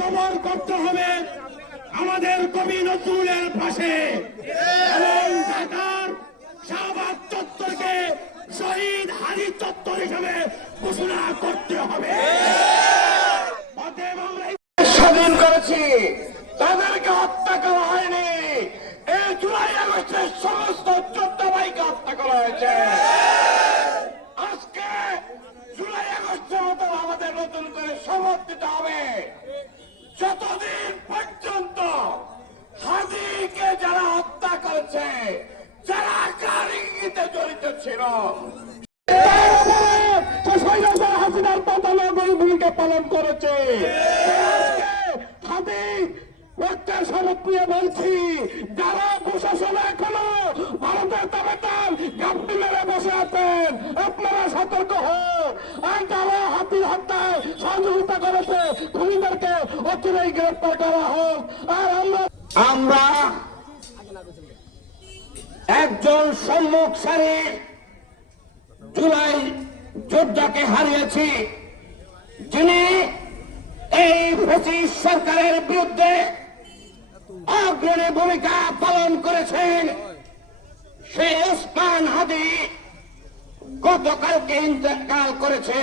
কবর করতে হবে আমাদের কবি নজরুলের পাশে এবং ঢাকার শাহবাগ চত্বরকে শহীদ হাদি চত্বর হিসেবে ঘোষণা করতে হবে। স্বাধীন করেছি, তাদেরকে হত্যা করা হয়নি। এই জুলাই আগস্টের সমস্ত যোদ্ধাবাহীকে হত্যা করা হয়েছে। আজকে জুলাই আগস্টের মতো আমাদের নতুন করে শপথ দিতে হবে, যতদিন পর্যন্ত হাদিকে যারা হত্যা করেছে, যারা কারিগরিতে জড়িত ছিল, হাসিনার পাতালগরী ভূমিকা পালন করেছে। হাদি একটা শপথ নিয়ে বলছি, যারা প্রশাসনে এখনো ভারতের তাবেদার গাপটি মেরে বসে আছেন, আপনারা সতর্ক হন। আর যারা হাতির হত্যায় সহযোগিতা করেছে খুনিদেরকে অচিরেই গ্রেফতার করা হোক। আর আমরা একজন সম্মুখ সারির জুলাই যোদ্ধাকে হারিয়েছি, যিনি এই ব্রিটিশ সরকারের বিরুদ্ধে অগ্রণী ভূমিকা পালন করেছেন। সে ওসমান হাদি গতকালকে ইন্তেকাল করেছে।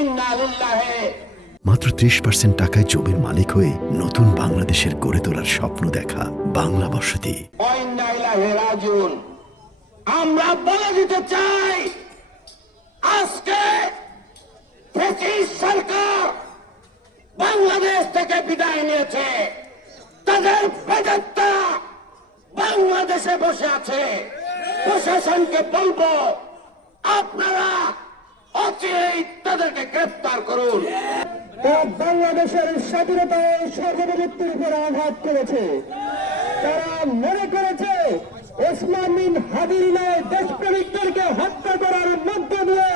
ইন্না লিল্লাহি। মাত্র 30% টাকায় জমির মালিক হয়ে নতুন বাংলাদেশের গড়ে তোলার স্বপ্ন দেখা বাংলা বসতি। ইন্না ইলাইহি রাজিউন। আমরা বলে দিতে চাই, আজকে ব্রিটিশ সরকার বাংলাদেশ থেকে বিদায় নিয়েছে, তাদের প্রেতাত্মা বাংলাদেশে বসে আছে। প্রশাসনকে বলবো, আপনারা অচিরেই তাদেরকে গ্রেফতার করুন। বাংলাদেশের স্বাধীনতায় সার্বভৌমত্বের উপর আঘাত করেছে। তারা মনে করেছে ওসমান বিন হাদির নয় দেশপ্রেমিকদেরকে হত্যা করার মধ্য দিয়ে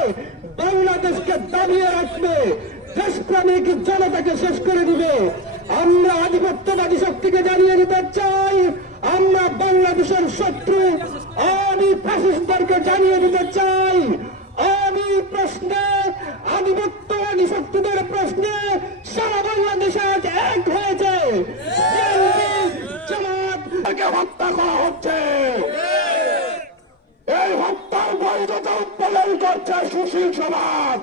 বাংলাদেশকে দাবিয়ে রাখবে, দেশপ্রেমিক জনতাকে শেষ করে দিবে। আমরা আধিপত্যবাদী শক্তিকে জানিয়ে দিতে চাই, আমরা বাংলাদেশের শত্রু আওয়ামী ফ্যাসিস্টদেরকে জানিয়ে দিতে চাই, আওয়ামী প্রশ্নে, আধিপত্যবাদী শক্তিদের প্রশ্নে সারা বাংলাদেশে আজ এক হয়েছে। জামাতকে হত্যা করা হচ্ছে। এই হত্যার বৈধতা উৎপাদন করছে সুশীল সমাজ।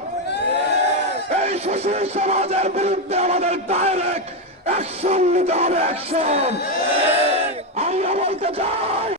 এই সুশীল সমাজের বিরুদ্ধে আমাদের ডাইরেক্ট অ্যাকশন নিতে হবে। অ্যাকশন আমরা বলতে চাই।